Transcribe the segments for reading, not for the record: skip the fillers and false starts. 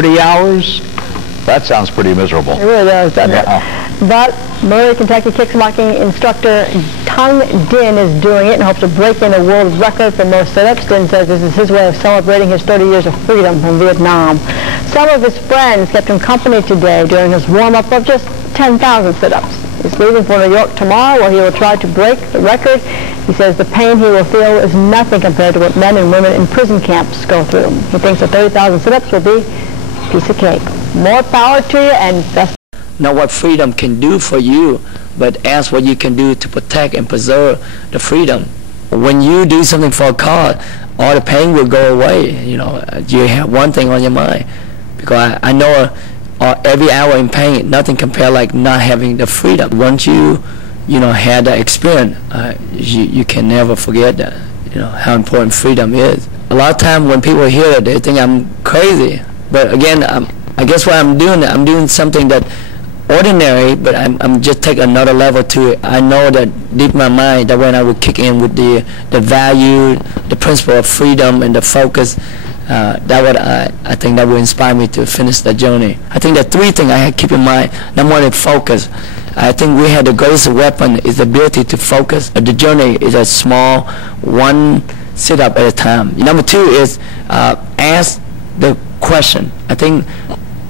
30 hours? That sounds pretty miserable. It really does, doesn't it? But Murray, Kentucky kickboxing instructor Tung Din is doing it and hopes to break in a world record for most sit-ups. Din says this is his way of celebrating his 30 years of freedom from Vietnam. Some of his friends kept him company today during his warm-up of just 10,000 sit-ups. He's leaving for New York tomorrow, where he will try to break the record. He says the pain he will feel is nothing compared to what men and women in prison camps go through. He thinks the 30,000 sit-ups will be a piece of cake. More power to you, and best. Not what freedom can do for you, but ask what you can do to protect and preserve the freedom. When you do something for a cause, all the pain will go away. You know, you have one thing on your mind. Because I know every hour in pain, nothing compared like not having the freedom. Once you had that experience, you can never forget that. You know how important freedom is. A lot of times when people hear it, they think I'm crazy. But again, I guess what I'm doing something that ordinary, but I'm just taking another level to it. I know that deep in my mind that when I would kick in with the value, the principle of freedom and the focus, that would I think that would inspire me to finish the journey. I think the three things I had to keep in mind. Number one is focus. I think we had the greatest weapon is the ability to focus. The journey is a small one sit-up at a time. Number two is ask the question. I think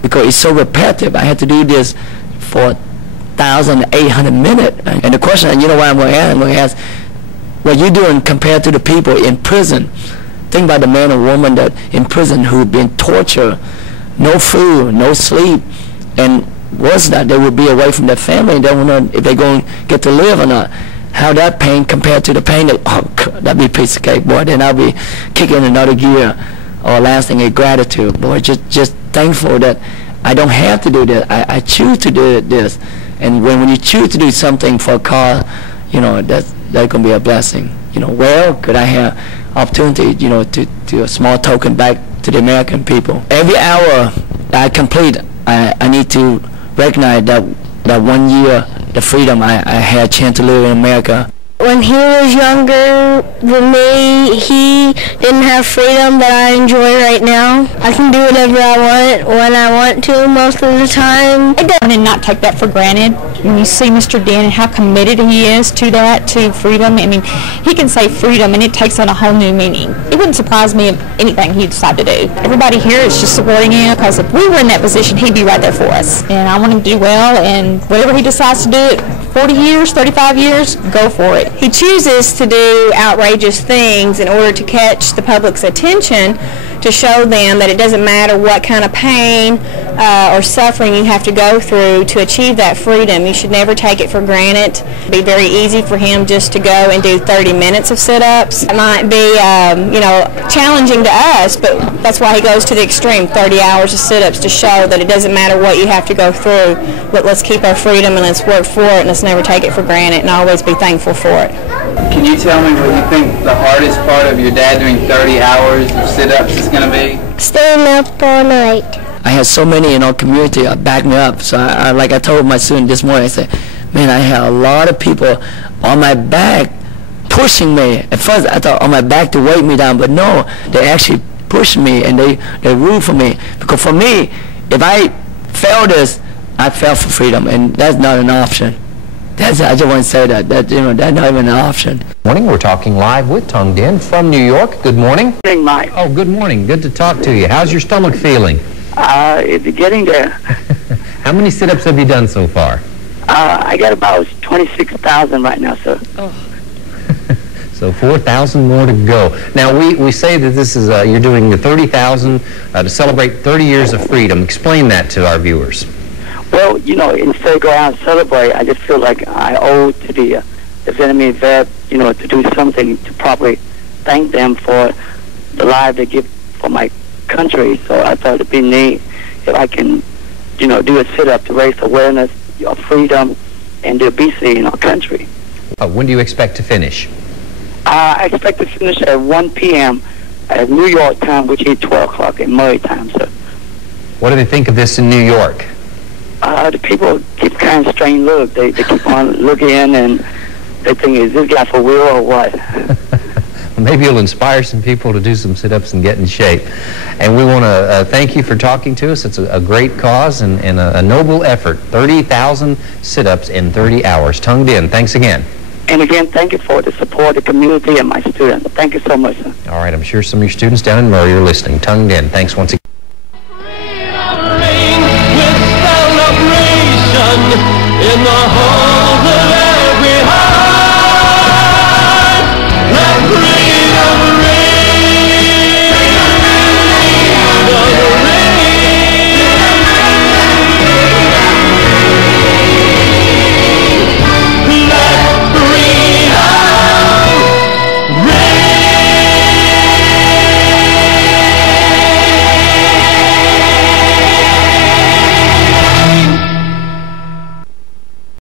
because it's so repetitive, I had to do this for 1,800 minutes. And the question, you know what I'm going to ask? I'm going to ask, what you doing compared to the people in prison? Think about the man or woman that in prison who've been tortured, no food, no sleep, and worse than that, they would be away from their family. They don't know if they're going to get to live or not. How that pain compared to the pain that, that'd be a piece of cake, boy. Then I'll be kicking another gear. Or last thing is gratitude, boy. Just thankful that I don't have to do this. I choose to do this. And when you choose to do something for a cause, you know, that's going to be a blessing. You know, well, could I have opportunity, you know, to a small token back to the American people. Every hour that I complete, I need to recognize that 1 year, the freedom I had a chance to live in America. When he was younger than me, he didn't have freedom that I enjoy right now. I can do whatever I want when I want to most of the time. And not take that for granted. When you see Mr. Din and how committed he is to that, to freedom, I mean, he can say freedom and it takes on a whole new meaning. It wouldn't surprise me if anything he'd decide to do. Everybody here is just supporting him because if we were in that position, he'd be right there for us. And I want him to do well, and whatever he decides to do it, 40 years, 35 years, go for it. He chooses to do outrageous things in order to catch the public's attention, to show them that it doesn't matter what kind of pain or suffering you have to go through to achieve that freedom. You should never take it for granted. It would be very easy for him just to go and do 30 minutes of sit-ups. It might be, you know, challenging to us, but that's why he goes to the extreme, 30 hours of sit-ups, to show that it doesn't matter what you have to go through. But let's keep our freedom and let's work for it, and let's never take it for granted, and always be thankful for it. Can you tell me what you think the hardest part of your dad doing 30 hours of sit-ups is going to be? Staying up all night. I had so many in our community back me up. So like I told my student this morning, I said, man, I had a lot of people on my back pushing me. At first I thought on my back to weight me down, but no, they actually pushed me and they root for me. Because for me, if I fail this, I fail for freedom, and that's not an option. I just want to say that you know, that's not even an option. Morning, we're talking live with Tung Din from New York. Good morning. Good morning, Mike. Oh, good morning. Good to talk to you. How's your stomach feeling? It's getting there. How many sit-ups have you done so far? I got about 26,000 right now, sir. Oh. So 4,000 more to go. Now, we say that this is, you're doing the 30,000 to celebrate 30 years of freedom. Explain that to our viewers. Well, you know, instead of go out and celebrate, I just feel like I owe to the Vietnamese vet, you know, to do something to properly thank them for the life they give for my country. So I thought it'd be neat if I can, you know, do a sit-up to raise awareness of freedom and the obesity in our country. When do you expect to finish? I expect to finish at 1 p.m. at New York time, which is 12 o'clock in Murray time, sir. What do they think of this in New York? The people keep kind of strange look. They keep on looking and they think, is this guy for real or what? maybe you'll inspire some people to do some sit-ups and get in shape. And we want to thank you for talking to us. It's a great cause and a noble effort. 30,000 sit-ups in 30 hours. Tung Dinh, thanks again. And again, thank you for the support of the community and my students. Thank you so much, sir. All right, I'm sure some of your students down in Murray are listening. Tung Dinh, thanks once again.